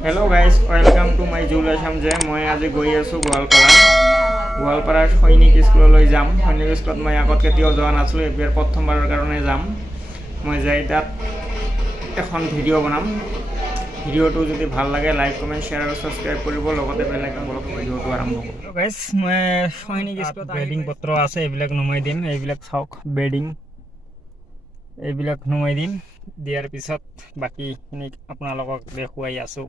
Hello guys, welcome to my Julassam je. Moi aji goi asu Goalpara. Goalpara Sainik school loi jam. Sainik school moi agot ketio joa naছিলো এবাৰ প্ৰথমবাৰৰ কাৰণে যাম। মই যাই তাত এখন ভিডিও বনাম। ভিডিওটো যদি ভাল লাগে লাইক কমেন্ট শেয়ার আৰু সাবস্ক্ৰাইব কৰিব লগতে বেল আইকন বলক ভিডিওটো আৰম্ভ কৰোঁ। তো গাইস মই সৈনিক স্কুলত বেডিং পত্ৰ আছে এইবিলাক নমাই দিম। এইবিলাক চাওক বেডিং এইবিলাক নমাই দিম। দিয়াৰ পিছত বাকি আপোনালোকক দেখুৱাই আছো।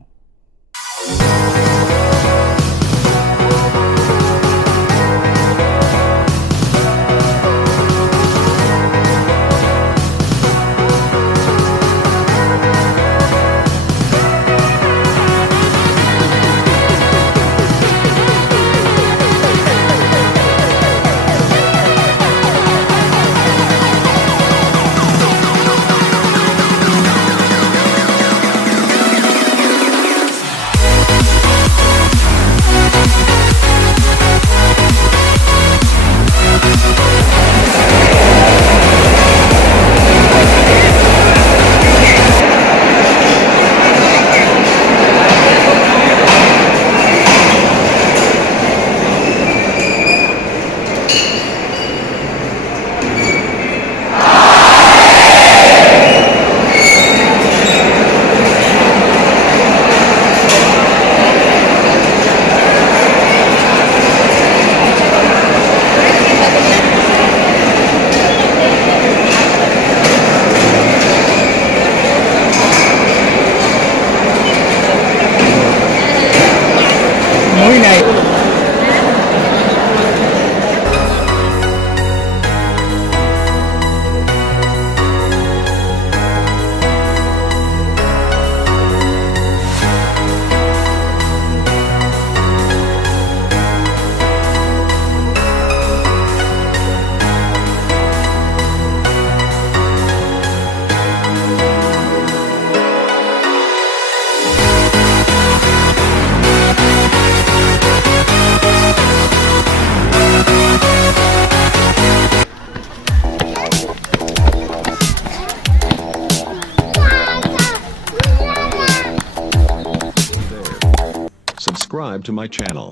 Subscribe to my channel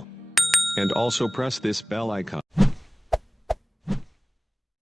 and also press this bell icon.